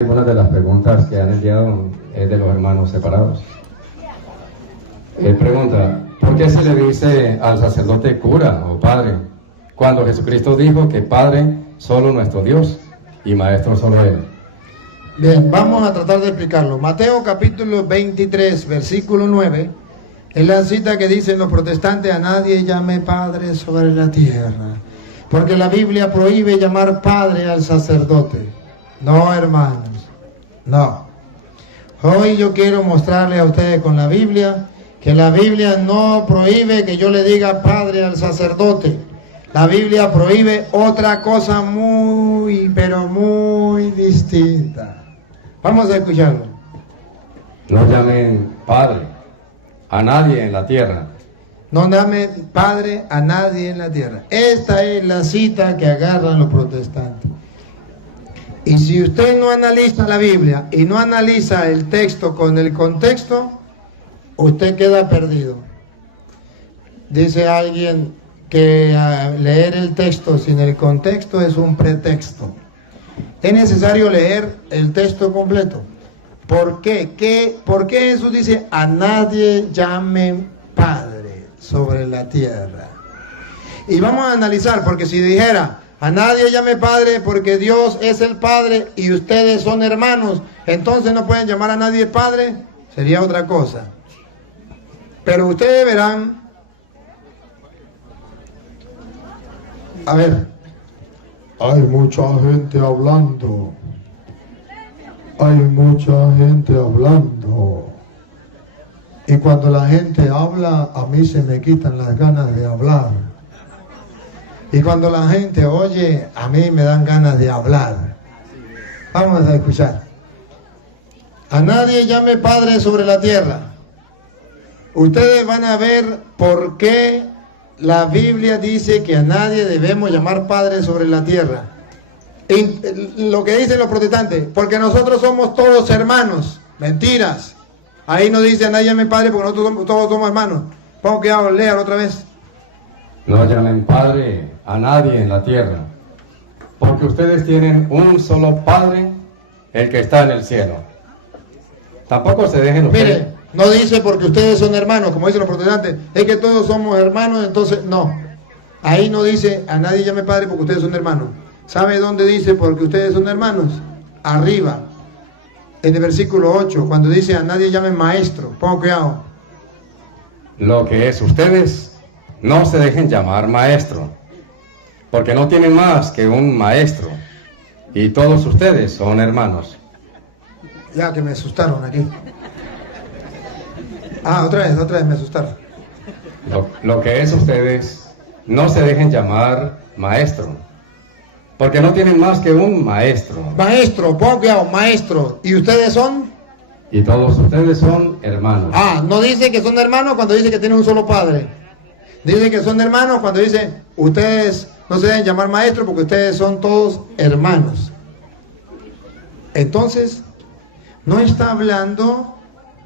Algunas de las preguntas que han enviado es de los hermanos separados. Él pregunta, ¿por qué se le dice al sacerdote cura o padre, cuando Jesucristo dijo que Padre solo nuestro Dios y Maestro solo Él? Bien, vamos a tratar de explicarlo. Mateo capítulo 23, versículo 9, es la cita que dicen los protestantes: a nadie llame Padre sobre la tierra, porque la Biblia prohíbe llamar Padre al sacerdote. No, hermanos, no. Hoy yo quiero mostrarle a ustedes con la Biblia que la Biblia no prohíbe que yo le diga Padre al sacerdote. La Biblia prohíbe otra cosa muy, pero muy distinta. Vamos a escucharlo. No llamen Padre a nadie en la tierra. No llame Padre a nadie en la tierra. Esta es la cita que agarran los protestantes. Y si usted no analiza la Biblia y no analiza el texto con el contexto, usted queda perdido. Dice alguien que leer el texto sin el contexto es un pretexto. Es necesario leer el texto completo. ¿Por qué? ¿Por qué Jesús dice a nadie llamen Padre sobre la tierra? Y vamos a analizar, porque si dijera a nadie llame Padre porque Dios es el Padre y ustedes son hermanos, entonces no pueden llamar a nadie Padre, sería otra cosa. Pero ustedes verán, a ver, hay mucha gente hablando, hay mucha gente hablando, y cuando la gente habla, a mí se me quitan las ganas de hablar. Y cuando la gente oye, a mí me dan ganas de hablar. Vamos a escuchar. A nadie llame Padre sobre la tierra. Ustedes van a ver por qué la Biblia dice que a nadie debemos llamar Padre sobre la tierra. Y lo que dicen los protestantes, porque nosotros somos todos hermanos. Mentiras. Ahí no dice a nadie llame Padre porque nosotros todos somos hermanos. Pongo que lean otra vez. No llamen Padre a nadie en la tierra, porque ustedes tienen un solo Padre, el que está en el cielo. Tampoco se dejen ustedes. Mire, no dice porque ustedes son hermanos, como dicen los protestantes, es que todos somos hermanos, entonces no. Ahí no dice a nadie llame Padre porque ustedes son hermanos. ¿Sabe dónde dice porque ustedes son hermanos? Arriba, en el versículo 8, cuando dice a nadie llame Maestro. Pongo cuidado. Lo que es ustedes, no se dejen llamar maestro, porque no tienen más que un maestro, y todos ustedes son hermanos. Ya que me asustaron aquí. Otra vez me asustaron. Lo que es ustedes, no se dejen llamar maestro, porque no tienen más que un maestro. Maestro, pongo cuidado, maestro. ¿Y ustedes son? Y todos ustedes son hermanos. No dice que son hermanos cuando dice que tienen un solo padre. Dice que son hermanos cuando dice ustedes no se deben llamar maestros porque ustedes son todos hermanos. Entonces, no está hablando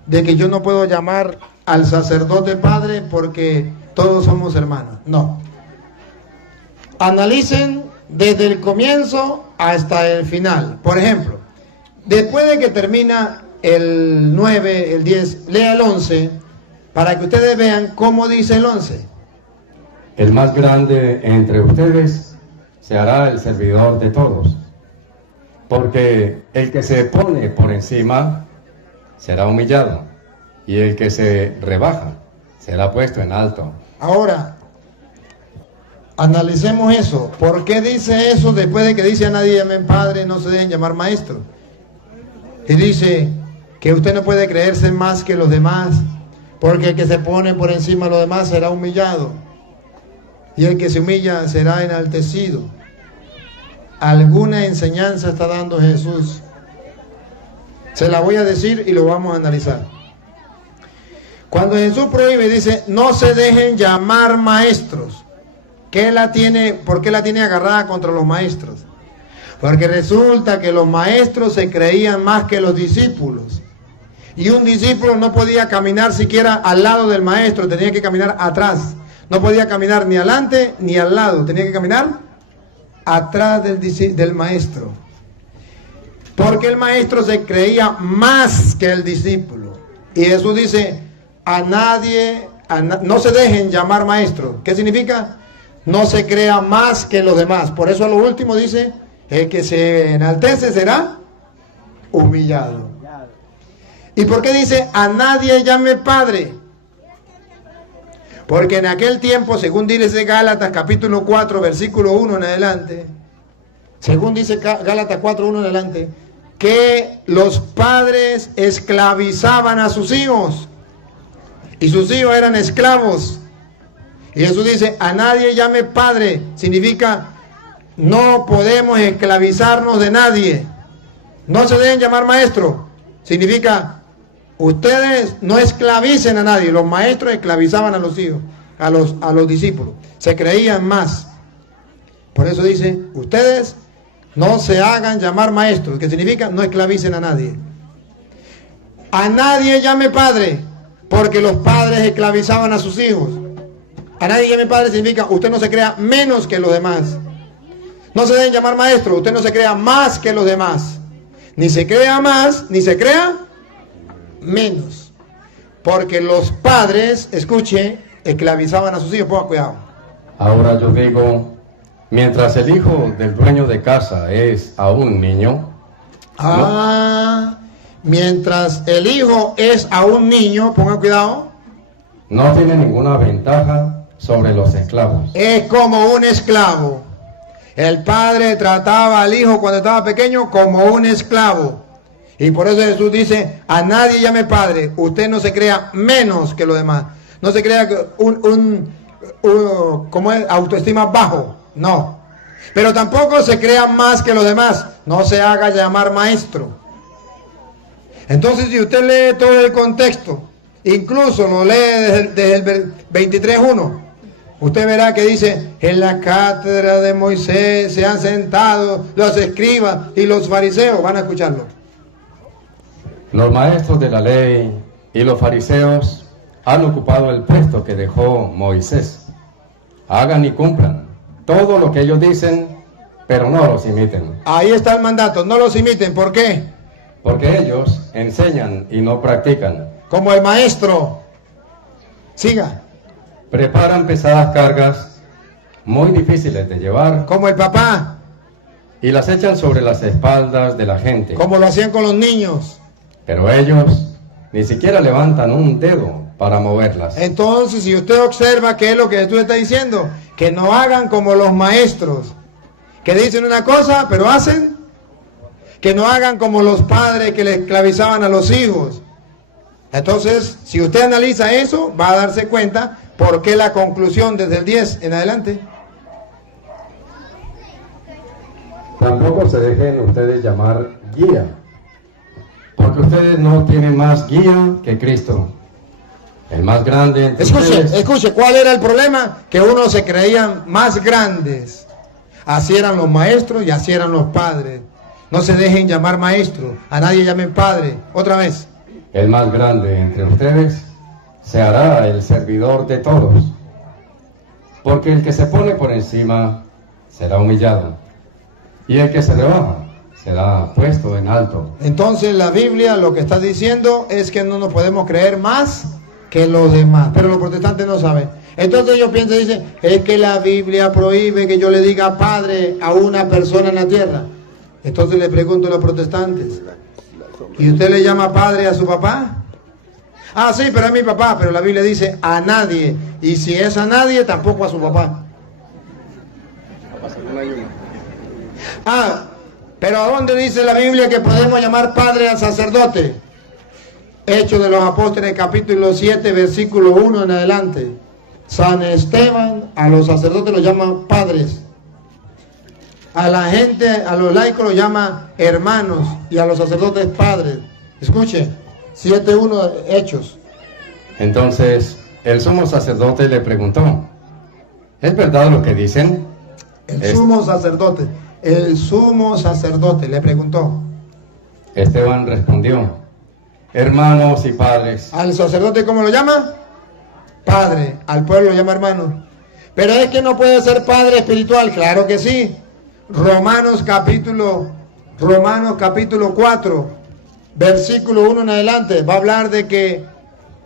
de que yo no puedo llamar al sacerdote padre porque todos somos hermanos. No. Analicen desde el comienzo hasta el final. Por ejemplo, después de que termina el 9, el 10, lea el 11 para que ustedes vean cómo dice el 11. El más grande entre ustedes se hará el servidor de todos, porque el que se pone por encima será humillado, y el que se rebaja será puesto en alto. Ahora, analicemos eso. ¿Por qué dice eso después de que dice a nadie llamen Padre, no se deben llamar Maestro? Y dice que usted no puede creerse más que los demás, porque el que se pone por encima de los demás será humillado, y el que se humilla será enaltecido. Alguna enseñanza está dando Jesús. Se la voy a decir y lo vamos a analizar. Cuando Jesús prohíbe, dice, no se dejen llamar maestros. ¿Por qué la tiene agarrada contra los maestros? Porque resulta que los maestros se creían más que los discípulos. Y un discípulo no podía caminar siquiera al lado del maestro, tenía que caminar atrás. No podía caminar ni adelante ni al lado, tenía que caminar atrás del maestro. Porque el maestro se creía más que el discípulo. Y Jesús dice, no se dejen llamar maestros. ¿Qué significa? No se crea más que los demás. Por eso a lo último dice, el que se enaltece será humillado. ¿Y por qué dice, a nadie llame Padre? Porque en aquel tiempo, según dice Gálatas capítulo 4, versículo 1 en adelante, según dice Gálatas 4, 1 en adelante, que los padres esclavizaban a sus hijos y sus hijos eran esclavos. Y Jesús dice, a nadie llame Padre, significa no podemos esclavizarnos de nadie. No se deben llamar maestro, significa ustedes no esclavicen a nadie. Los maestros esclavizaban a los hijos, a los discípulos, se creían más. Por eso dice, ustedes no se hagan llamar maestros, que significa no esclavicen a nadie. A nadie llame Padre, porque los padres esclavizaban a sus hijos. A nadie llame Padre significa usted no se crea menos que los demás. No se deben llamar maestros, usted no se crea más que los demás. Ni se crea más, ni se crea menos. Porque los padres, escuche, esclavizaban a sus hijos. Ponga cuidado. Ahora yo digo, mientras el hijo del dueño de casa es aún niño. Mientras el hijo es aún niño, ponga cuidado. No tiene ninguna ventaja sobre los esclavos. Es como un esclavo. El padre trataba al hijo cuando estaba pequeño como un esclavo. Y por eso Jesús dice, a nadie llame Padre. Usted no se crea menos que los demás. No se crea como es, autoestima bajo. No. Pero tampoco se crea más que los demás. No se haga llamar maestro. Entonces, si usted lee todo el contexto, incluso lo lee desde el 23:1, usted verá que dice, en la cátedra de Moisés se han sentado los escribas y los fariseos. Van a escucharlo. Los maestros de la ley y los fariseos han ocupado el puesto que dejó Moisés. Hagan y cumplan todo lo que ellos dicen, pero no los imiten. Ahí está el mandato, no los imiten. ¿Por qué? Porque ellos enseñan y no practican. Como el maestro. Siga. Preparan pesadas cargas muy difíciles de llevar. Como el papá. Y las echan sobre las espaldas de la gente. Como lo hacían con los niños. Pero ellos ni siquiera levantan un dedo para moverlas. Entonces, si usted observa qué es lo que Jesús está diciendo, que no hagan como los maestros, que dicen una cosa, pero hacen. Que no hagan como los padres que le esclavizaban a los hijos. Entonces, si usted analiza eso, va a darse cuenta por qué la conclusión desde el 10 en adelante. Tampoco se dejen ustedes llamar guía, porque ustedes no tienen más guía que Cristo, el más grande entre ustedes. Escuche, ¿cuál era el problema? Que unos se creían más grandes. Así eran los maestros y así eran los padres. No se dejen llamar maestro, a nadie llamen padre. Otra vez. El más grande entre ustedes se hará el servidor de todos, porque el que se pone por encima será humillado, y el que se rebaja será puesto en alto. Entonces la Biblia lo que está diciendo es que no nos podemos creer más que los demás, pero los protestantes no saben. Entonces ellos piensan, dicen, es que la Biblia prohíbe que yo le diga padre a una persona en la tierra. Entonces le pregunto a los protestantes, ¿y usted le llama padre a su papá? Ah, sí, pero es mi papá, pero la Biblia dice a nadie, y si es a nadie, tampoco a su papá. Pero ¿a dónde dice la Biblia que podemos llamar padre al sacerdote? Hechos de los Apóstoles, capítulo 7, versículo 1 en adelante. San Esteban a los sacerdotes los llama padres. A la gente, a los laicos los llama hermanos y a los sacerdotes padres. Escuche, 7:1 Hechos. Entonces el sumo sacerdote le preguntó, ¿es verdad lo que dicen? El sumo sacerdote le preguntó. Esteban respondió, hermanos y padres. ¿Al sacerdote cómo lo llama? Padre. Al pueblo lo llama hermano. Pero es que no puede ser padre espiritual. Claro que sí. Romanos capítulo Romanos capítulo 4, versículo 1 en adelante, va a hablar de que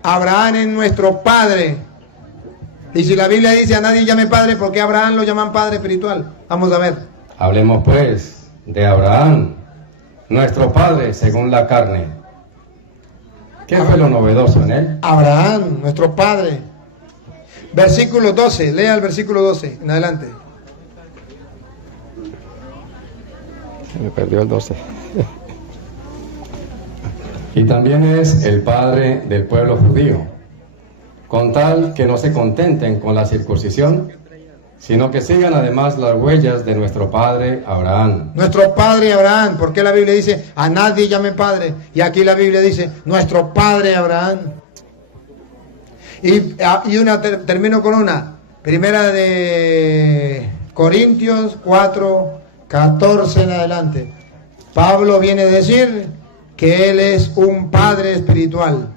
Abraham es nuestro padre. Y si la Biblia dice a nadie llame padre, ¿por qué Abraham lo llaman padre espiritual? Vamos a ver. Hablemos pues de Abraham, nuestro padre según la carne. ¿Qué fue lo novedoso en él? Abraham, nuestro padre. Versículo 12, lea el versículo 12 en adelante. Se me perdió el 12. Y también es el padre del pueblo judío, con tal que no se contenten con la circuncisión, sino que sigan además las huellas de nuestro padre Abraham. Nuestro padre Abraham, porque la Biblia dice a nadie llame padre, y aquí la Biblia dice nuestro padre Abraham. Termino con una, primera de Corintios 4, 14 en adelante. Pablo viene a decir que él es un padre espiritual.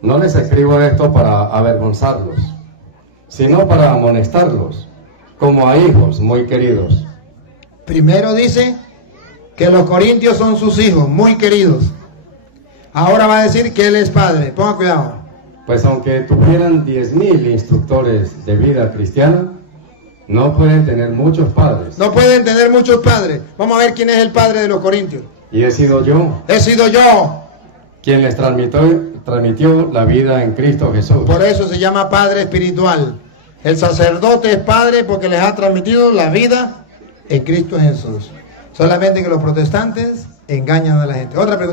No les escribo esto para avergonzarlos, sino para amonestarlos, como a hijos muy queridos. Primero dice que los corintios son sus hijos muy queridos. Ahora va a decir que él es padre. Ponga cuidado. Pues aunque tuvieran 10.000 instructores de vida cristiana, no pueden tener muchos padres. No pueden tener muchos padres. Vamos a ver quién es el padre de los corintios. Y he sido yo. He sido yo. Quien les transmitió la vida en Cristo Jesús. Por eso se llama padre espiritual. El sacerdote es padre porque les ha transmitido la vida en Cristo Jesús. Solamente que los protestantes engañan a la gente. Otra pregunta.